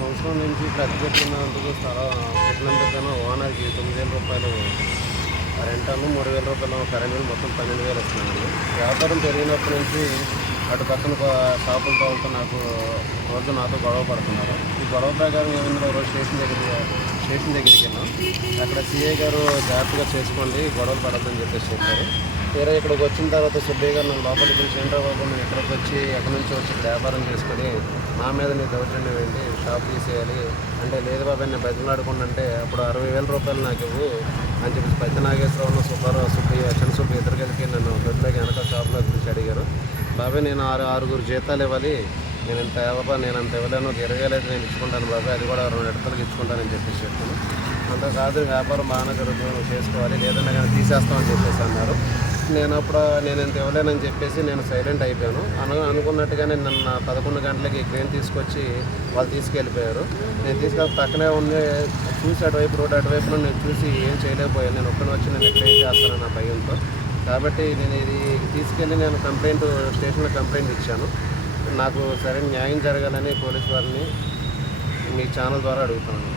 సంవత్సరం నుంచి ఇక్కడ పెట్టినందుకు స్థలం పెట్టినందుకు ఓనర్కి తొమ్మిది వేల రూపాయలు రెంటాను మూడు వేల రూపాయలు కరెంట్ బిల్ మొత్తం పన్నెండు వేలు వస్తున్నాను వ్యాపారం పెరిగినప్పటి నుంచి అటు పక్కన ఒక షాపుల తోలుతో నాకు రోజు నాతో గొడవ పడుతున్నారు. ఈ గొడవ ప్రకారం ఏమైందో? రోజు స్టేషన్ దగ్గరికి స్టేషన్ దగ్గరికి వెళ్ళాం. అక్కడ సీఏ గారు జాగ్రత్తగా చేసుకోండి గొడవలు పడద్దని చెప్పేసి చెప్పారు. వేరే ఇక్కడికి వచ్చిన తర్వాత సుబ్బయ్య గారు నన్ను లోపలికి పిలిచి ఏంట్రా బాబు నేను ఇక్కడికి వచ్చి ఎక్కడి నుంచి వచ్చి వ్యాపారం చేసుకొని మా మీద నీ దౌర్జన్యం ఏంటి? షాప్ తీసేయాలి. అంటే లేదు బాబాయ్ నేను బతిమలాడుకుంటుంటే అప్పుడు అరవై వేల రూపాయలు నాకు ఇవ్వు. అని చెప్పి పెద్ద నాగేశ్వరరావు సుబ్బారావు సుబ్బయ్య చిన్న సుబ్బయ్య ఇద్దరు కలిపి నన్ను దొడ్లోకి వెనక షాప్లో పిలిచి అడిగారు. బాబాయ్ నేను ఆరు ఆరుగురు జీతాలు ఇవ్వాలి. నేను ఇంత ఇవ్వబా నేను అంత ఇవ్వలేను ఒక ఇరవై వేలు అయితే నేను ఇచ్చుకుంటాను బాబాయ్ అది కూడా రెండు ఎడతలకు ఇచ్చుకుంటానని చెప్పేసి చెప్తాను అంత కాదు వ్యాపారం బాగానే జరుగుతుంది చేసుకోవాలి. లేదన్నా కానీ తీసేస్తామని చెప్పేసి అన్నారు. నేను అప్పుడు నేను ఇంత ఇవ్వలేనని చెప్పేసి నేను సైలెంట్ అయిపోయాను. అను అనుకున్నట్టుగానే నన్ను పదకొండు గంటలకి క్రేన్ తీసుకొచ్చి వాళ్ళు తీసుకెళ్ళిపోయారు. నేను తీసుకెళ్ళి పక్కనే ఉండే చూసి అటువైపు రోడ్ అటువైపు నేను చూసి ఏం చేయలేకపోయాను. నేను ఒక్కని వచ్చి నేను ఎక్కడ చేస్తాను నా భయంతో. కాబట్టి నేను ఇది తీసుకెళ్ళి నేను కంప్లైంట్ స్టేషన్లో కంప్లైంట్ ఇచ్చాను. నాకు సరైన న్యాయం జరగాలని పోలీస్ వారిని మీ ఛానల్ ద్వారా అడుగుతున్నాను.